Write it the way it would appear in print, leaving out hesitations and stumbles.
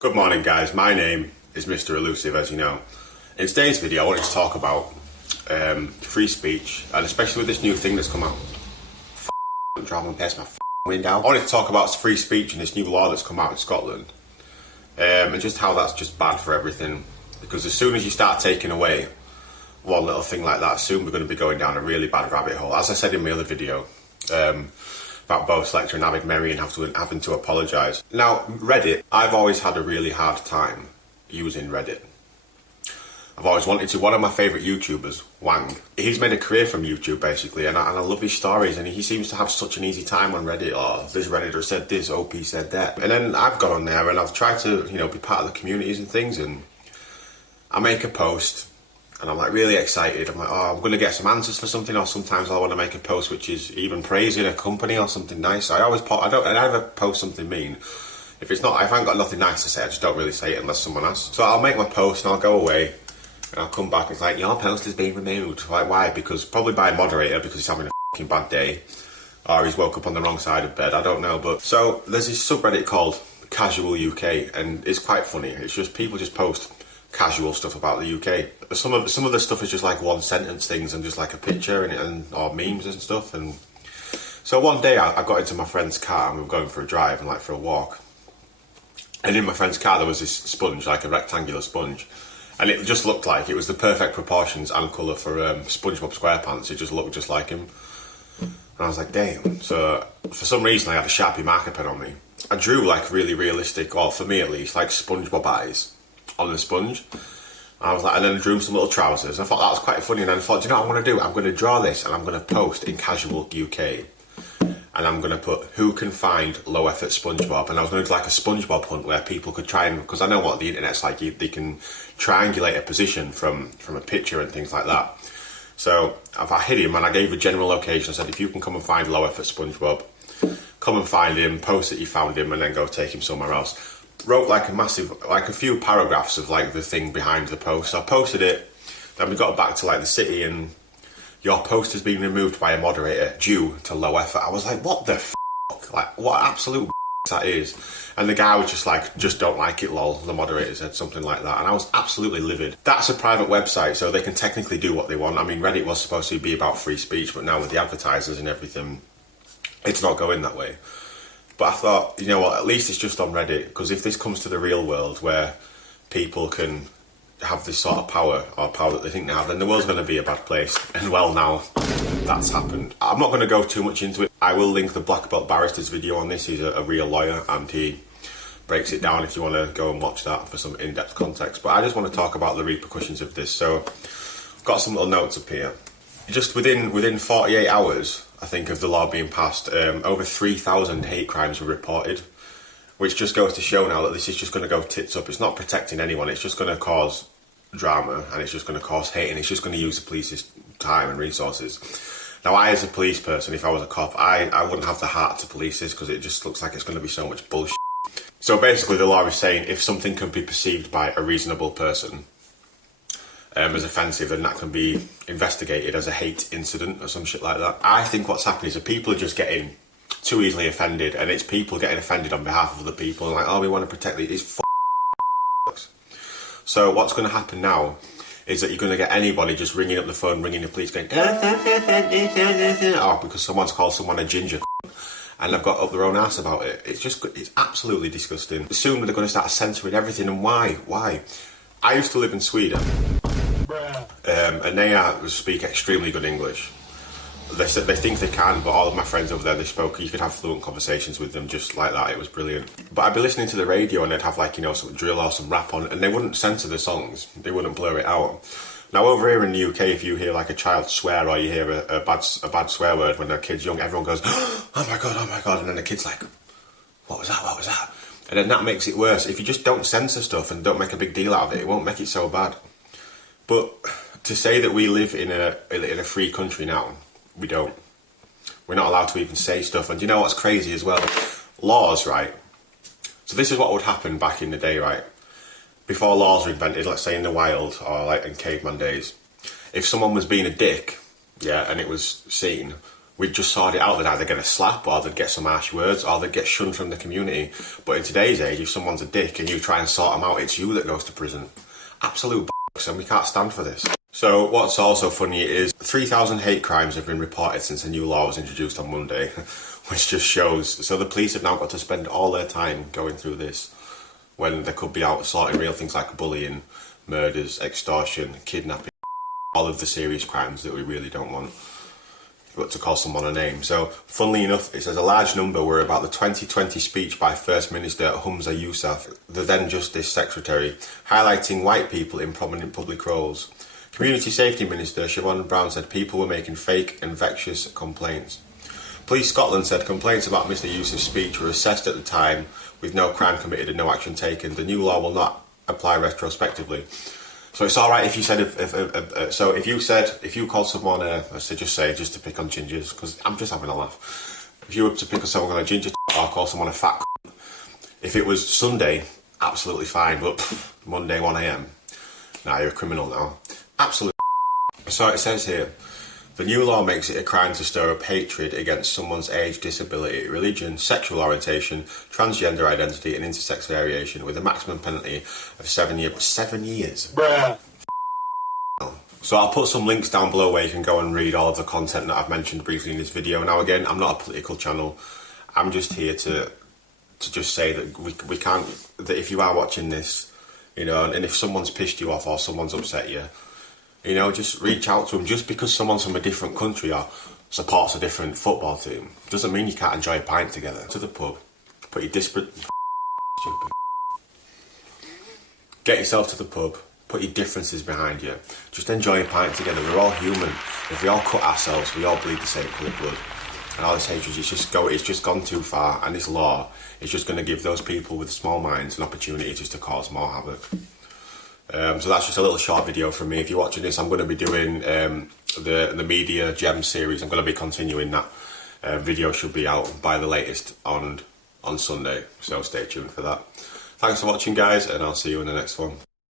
Good morning guys, my name is Mr. Elusive, as you know. In today's video I wanted to talk about free speech, and especially with this new thing that's come out. I'm driving past my wind out. I wanted to talk about free speech and this new law that's come out in Scotland, and just how that's just bad for everything, because as soon as you start taking away one little thing like that, soon we're going to be going down a really bad rabbit hole. As I said in my other video, about Bo Selector and Avid Merry and having to apologise. Now, Reddit, I've always had a really hard time using Reddit. I've always wanted to. One of my favourite YouTubers, Wang, he's made a career from YouTube basically, and I love his stories, and he seems to have such an easy time on Reddit. Oh, this Redditor said this, OP said that. And then I've gone on there and I've tried to, be part of the communities and things, and I make a post and I'm like really excited. I'm like, oh, I'm going to get some answers for something, or sometimes I want to make a post which is even praising a company or something nice. I never post something mean. If I haven't got nothing nice to say, I just don't really say it unless someone asks. So I'll make my post and I'll go away and I'll come back and it's like, your post has been removed. Like, why? Because probably by a moderator, because he's having a fucking bad day, or he's woke up on the wrong side of bed, I don't know. But so there's this subreddit called Casual UK, and it's quite funny. It's just people just post casual stuff about the UK. Some of the stuff is just like one sentence things and just like a picture and or memes and stuff. And so one day I got into my friend's car and we were going for a drive and like for a walk. And in my friend's car there was this sponge, like a rectangular sponge, and it just looked like it was the perfect proportions and colour for SpongeBob SquarePants. It just looked just like him. And I was like, damn. So for some reason I had a Sharpie marker pen on me. I drew like really realistic, or for me at least, like SpongeBob eyes on the sponge. And I was like, and then I drew him some little trousers. I thought that was quite funny, and then I thought, do you know what I'm going to do? I'm going to draw this and I'm going to post in Casual UK, and I'm going to put who can find low effort SpongeBob. And I was going to do like a SpongeBob hunt where people could try and, because I know what the internet's like, they can triangulate a position from a picture and things like that. So if I hit him and I gave a general location, I said, if you can come and find low effort SpongeBob, come and find him, post that you found him, and then go take him somewhere else. Wrote like a few paragraphs of like the thing behind the post. So I posted it, then we got back to like the city, and your post has been removed by a moderator due to low effort. I was like, what the fuck? Like, what absolute that is? And the guy was just like, just don't like it, lol. The moderator said something like that, and I was absolutely livid. That's a private website, so they can technically do what they want. I mean, Reddit was supposed to be about free speech, but now with the advertisers and everything, it's not going that way. But I thought, you know what, at least it's just on Reddit, because if this comes to the real world where people can have this sort of power, or power that they think they have, then the world's going to be a bad place. And well, now that's happened. I'm not going to go too much into it. I will link the Black Belt Barrister's video on this. He's a real lawyer and he breaks it down if you want to go and watch that for some in-depth context. But I just want to talk about the repercussions of this. So I've got some little notes up here. Just within 48 hours, I think, of the law being passed, over 3,000 hate crimes were reported, which just goes to show now that this is just going to go tits up. It's not protecting anyone, it's just going to cause drama, and it's just going to cause hate, and it's just going to use the police's time and resources. Now, I as a police person, if I was a cop, I wouldn't have the heart to police this, because it just looks like it's going to be so much bullshit. So basically the law is saying if something can be perceived by a reasonable person as offensive, then that can be investigated as a hate incident or some shit like that. I think what's happening is that people are just getting too easily offended, and it's people getting offended on behalf of other people, and like, oh, we want to protect these So what's going to happen now is that you're going to get anybody just ringing up the phone, ringing the police, going, oh, because someone's called someone a ginger, and they've got up their own ass about it. It's absolutely disgusting. Soon they're going to start censoring everything, and why? I used to live in Sweden, and they speak extremely good English. They think they can, but all of my friends over there, they spoke. You could have fluent conversations with them just like that. It was brilliant. But I'd be listening to the radio and they'd have like, some drill or some rap on, and they wouldn't censor the songs. They wouldn't blur it out. Now over here in the UK, if you hear like a child swear, or you hear a bad swear word when a kid's young, everyone goes, oh my god, and then the kid's like, what was that? And then that makes it worse. If you just don't censor stuff and don't make a big deal out of it, it won't make it so bad. But to say that we live in a free country now, we don't. We're not allowed to even say stuff. And you know what's crazy as well? Laws, right? So this is what would happen back in the day, right? Before laws were invented, let's say in the wild or like in caveman days. If someone was being a dick, yeah, and it was seen, we'd just sort it out. They'd either get a slap, or they'd get some harsh words, or they'd get shunned from the community. But in today's age, if someone's a dick and you try and sort them out, it's you that goes to prison. Absolute bollocks, and we can't stand for this. So what's also funny is 3,000 hate crimes have been reported since a new law was introduced on Monday, which just shows. So the police have now got to spend all their time going through this when they could be out sorting real things like bullying, murders, extortion, kidnapping, all of the serious crimes that we really don't want to call someone a name. So, funnily enough, it says a large number were about the 2020 speech by First Minister Humza Yousaf, the then Justice Secretary, highlighting white people in prominent public roles. Community Safety Minister Siobhan Brown said people were making fake and vexatious complaints. Police Scotland said complaints about Mr Yousaf's speech were assessed at the time with no crime committed and no action taken. The new law will not apply retrospectively. So it's all right if you said if you called someone just to pick on gingers, because I'm just having a laugh. If you were to pick on someone on a ginger or call someone a fat, if it was Sunday, absolutely fine, but Monday 1 a.m. Nah, you're a criminal now. Absolutely. So it says here, the new law makes it a crime to stir up hatred against someone's age, disability, religion, sexual orientation, transgender identity and intersex variation with a maximum penalty of 7 years. 7 years? Bruh. So I'll put some links down below where you can go and read all of the content that I've mentioned briefly in this video. Now again, I'm not a political channel. I'm just here to just say that we can't, that if you are watching this, you know, and if someone's pissed you off or someone's upset you, you know, just reach out to them. Just because someone's from a different country or supports a different football team doesn't mean you can't enjoy a pint together. To the pub, put your disparate stupid. Get yourself to the pub, put your differences behind you. Just enjoy a pint together. We're all human. If we all cut ourselves, we all bleed the same colour blood. And all this hatred, it's just gone too far. And this law is just going to give those people with small minds an opportunity just to cause more havoc. So that's just a little short video from me. If you're watching this, I'm going to be doing the Media Gem series. I'm going to be continuing that. Video should be out by the latest on Sunday, so stay tuned for that. Thanks for watching, guys, and I'll see you in the next one.